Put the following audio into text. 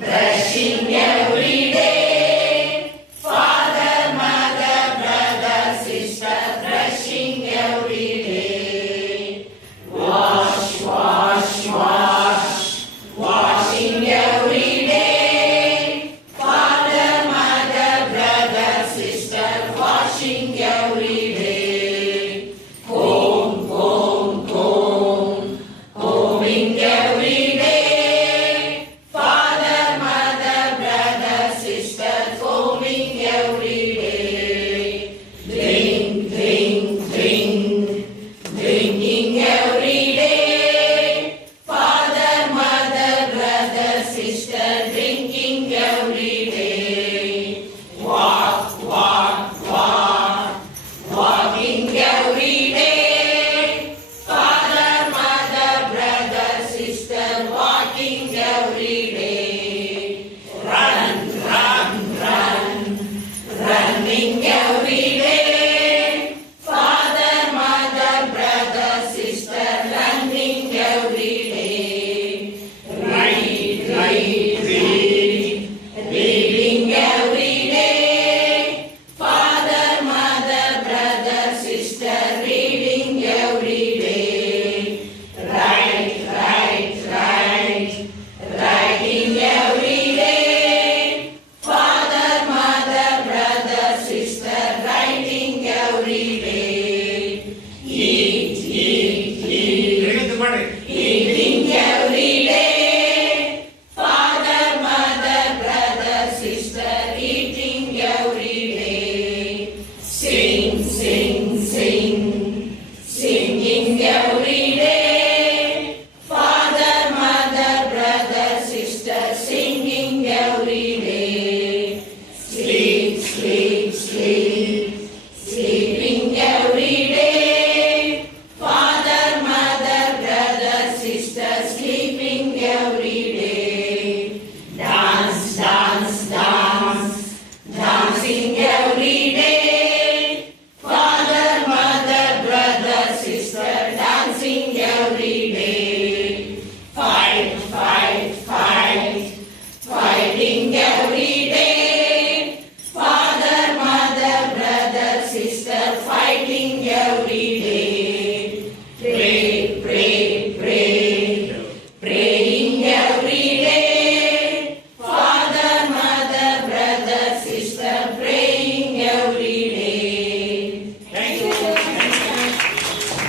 Brushing every day. Father, mother, brother, sister, brushing every day. Wash, wash, wash, washing every day. Father, mother, brother, sister, washing every day. Comb, comb, comb, combing every day. Father, mother, brother, sister, combing every day. Drink, drink, drink, drinking every day. Father, mother, brother, sister, drinking every day. Walk, walk, walk, walking every day. Father, mother, brother, sister, walking every day. Run, run, run, running every day. Father, mother, brother, sister, running every day. Read, read, read, reading every day. Father, mother, brother, sister, reading every day. Write, write, write, writing every day. Father, mother, brother, sister, writing every day. Eat, eat, eat, eating every day. Father, mother, brother, sister, eating every day. Sing, sing, sing, singing every day. Father, mother, brother, sister, singing every day. Sleep, sleep, sleep, sleeping every day. Father, mother, brother, sister, sleeping every day. Dance, dance, dance, dancing every day. Father, mother, brother, sister, dancing every day.